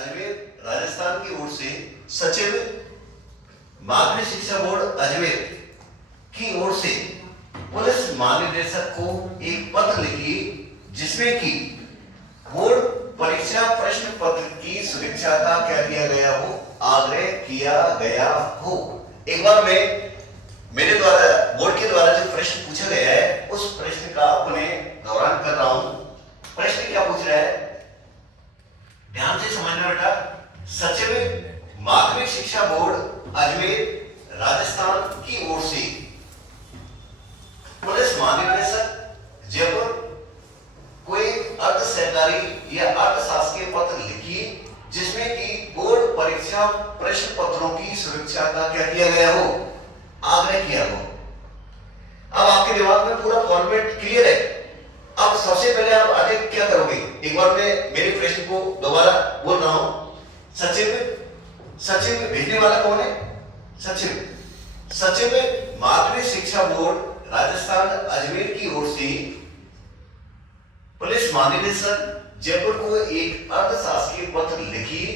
अजमेर राजस्थान की ओर से सचिव माध्यमिक शिक्षा बोर्ड अजमेर की ओर से पुलिस महानिदेशक को एक पत्र लिखिए जिसमें कि बोर्ड परीक्षा प्रश्न पत्र की सुरक्षा का क्या किया गया हो, आग्रह किया गया हो। एक बार मैं मेरे द्वारा बोर्ड के द्वारा जो प्रश्न पूछा गया है उस प्रश्न का पुनः दोहरान कर रहा हूं। प्रश्न क्या पूछ रहा है, ध्यान से समझना बेटा। सचिव माध्यमिक शिक्षा बोर्ड अजमेर राजस्थान की ओर से पुलिस महानिदेशक जयपुर को एक अर्ध सरकारी या अर्ध शासकीय पत्र लिखिए जिसमें कि बोर्ड परीक्षा प्रश्न पत्रों की सुरक्षा का क्या किया गया हो, आग्रह किया हो। अब आपके दिमाग में पूरा फॉर्मेट क्लियर है। अब सबसे पहले आप आगे क्या करोगे, एक बार मैं मेरे प्रश्न को दोबारा बोल रहा हूं। सचिव भेजने वाला कौन है? सचिव माध्यमिक शिक्षा बोर्ड राजस्थान अजमेर की ओर से पुलिस महानिदेशक जयपुर को एक अर्ध शासकीय पत्र लिखिए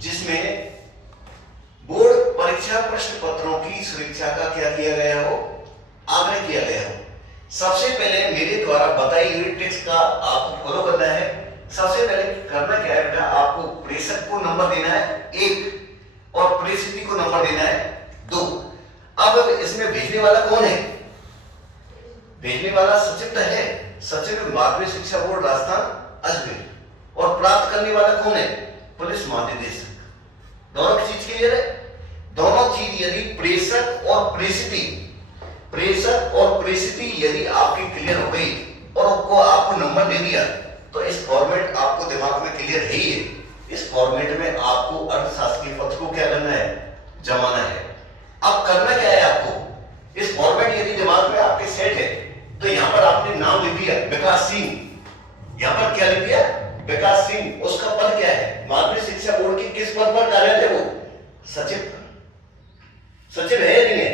जिसमें बोर्ड परीक्षा प्रश्न पत्रों की सुरक्षा का क्या किया गया हो, आग्रह किया गया हो। सबसे पहले मेरे द्वारा बताई हुई टिप्स का आपको फॉलो करना है। सबसे पहले करना क्या है बेटा, आपको प्रेषक को नंबर देना है 1 और प्रेषित को नंबर देना है 2। अब इसमें भेजने वाला कौन है? भेजने वाला सचिव तो है, सचिव माध्यमिक शिक्षा बोर्ड राजस्थान अजमेर, और प्राप्त करने वाला कौन है? पुलिस महानिदेशक। दोनों की चीज क्लियर है? दोनों चीज यदि प्रेषक और प्रेषित यदि आपकी क्लियर हो गई और आपको नंबर दे दिया तो इस फॉर्मेट आपको दिमाग में क्लियर है ही है। इस फॉर्मेट में आपको अर्थशास्त्रीय पत्र को क्या करना है, जमाना है। अब करना क्या है आपको, इस फॉर्मेट यदि दिमाग में आपके सेट है तो यहां पर आपने नाम लिख दिया विकास सिंह। यहां पर क्या लिख दिया, विकास सिंह। उसका पद क्या है, माध्यमिक शिक्षा बोर्ड के किस पद पर कार्यरत है वो? सचिव है या नहीं है?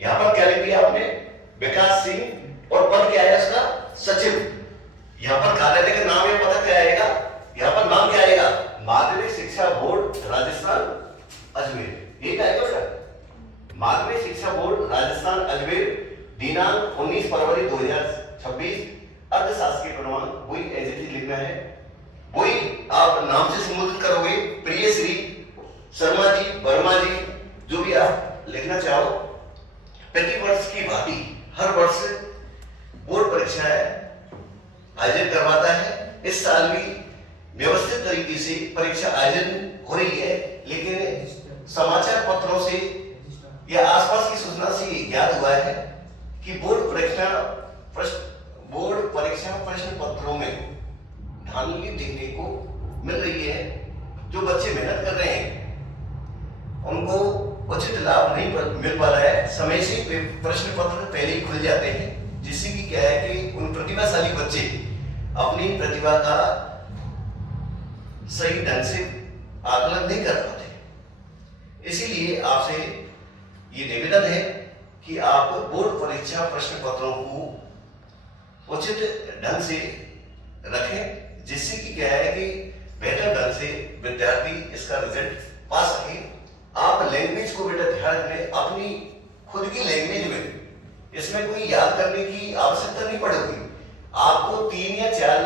यहां पर क्या लिख दिया आपने, विकास सिंह, और पद क्या है उसका, सचिव। यहां पर कार्यालय का नाम या पता क्या आएगा, यहां पर नाम क्या आएगा, माध्यमिक शिक्षा बोर्ड राजस्थान अजमेर। ये आएगा बेटा, माध्यमिक शिक्षा बोर्ड राजस्थान अजमेर, दिनांक 19 फरवरी 2026, अर्थशास्त्रीय प्रमाण वही एज इट इज लिखना है। वही आप नाम से संबोधित करोगे, प्रिय श्री शर्मा जी, वर्मा जी, जो भी आप लिखना चाहो। प्रति वर्ष की भांति हर वर्ष बोर्ड परीक्षाएं आयोजन करवाता है। इस साल भी व्यवस्थित तरीके से परीक्षा आयोजन हो रही है, लेकिन समाचार पत्रों से या आसपास की सूचना से ज्ञात हुआ है कि बोर्ड परीक्षा प्रश्न पत्रों में धांधली देखने को मिल रही है। जो बच्चे मेहनत कर रहे हैं उनको उचित लाभ नहीं मिल पा रहा है। समय से प्रश्न पत्र पहले ही खुल जाते हैं, जिससे कि क्या है कि उन प्रतिभाशाली बच्चे अपनी प्रतिभा का सही ढंग से आकलन नहीं कर पाते। इसीलिए आपसे ये निवेदन है कि आप बोर्ड परीक्षा प्रश्न पत्रों को उचित ढंग से रखें, जिससे कि क्या है कि बेहतर ढंग से विद्यार्थी इसका रिजल्ट पा सके। आप लैंग्वेज को बेटा ध्यान रखें, अपनी खुद की लैंग्वेज में। इसमें कोई याद करने की आवश्यकता नहीं पड़ेगी। आपको 3 या 4